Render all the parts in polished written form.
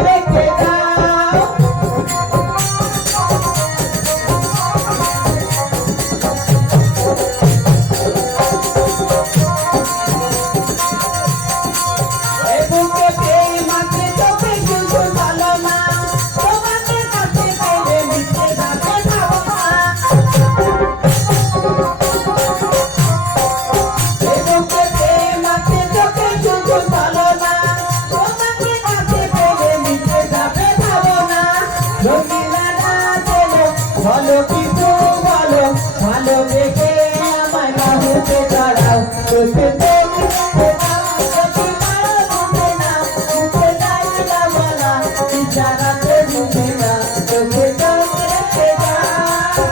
রেখে দাও এ বুকে প্রেম আছে চোখে কিন্তু ভালো না তোমাদের কাছে পেলে মিশে যাবে ভাবনা এ বুকে প্রেম আছে চোখে কিন্তু ভালো না তোমাদের কাছে পেলে মিশে যাবে ভাবনা রঙিলা না চলো ভালো কিছু বলো ভালোবেসে আমায় বাহুতে জড়াও চোখে ইশারাতে বুঝে না চোখে চোখ রেখে দাও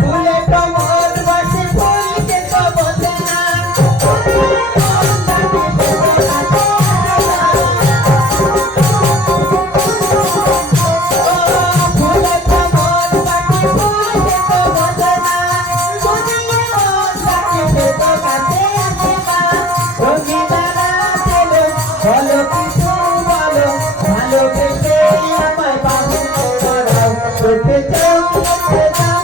ফুলে প্রমোদ বসে ফুলকে তো বোঝে না ফুলে প্রমোদ বসে ফুলকে তো বোঝে না বুঝিয়ে মন রাখে তো কাছে আসে না রঙিলা চলো বলো কিছু বলো ভালোবেসে আমায় বাহুতে জড়াও চোখে চোখ রেখে দাও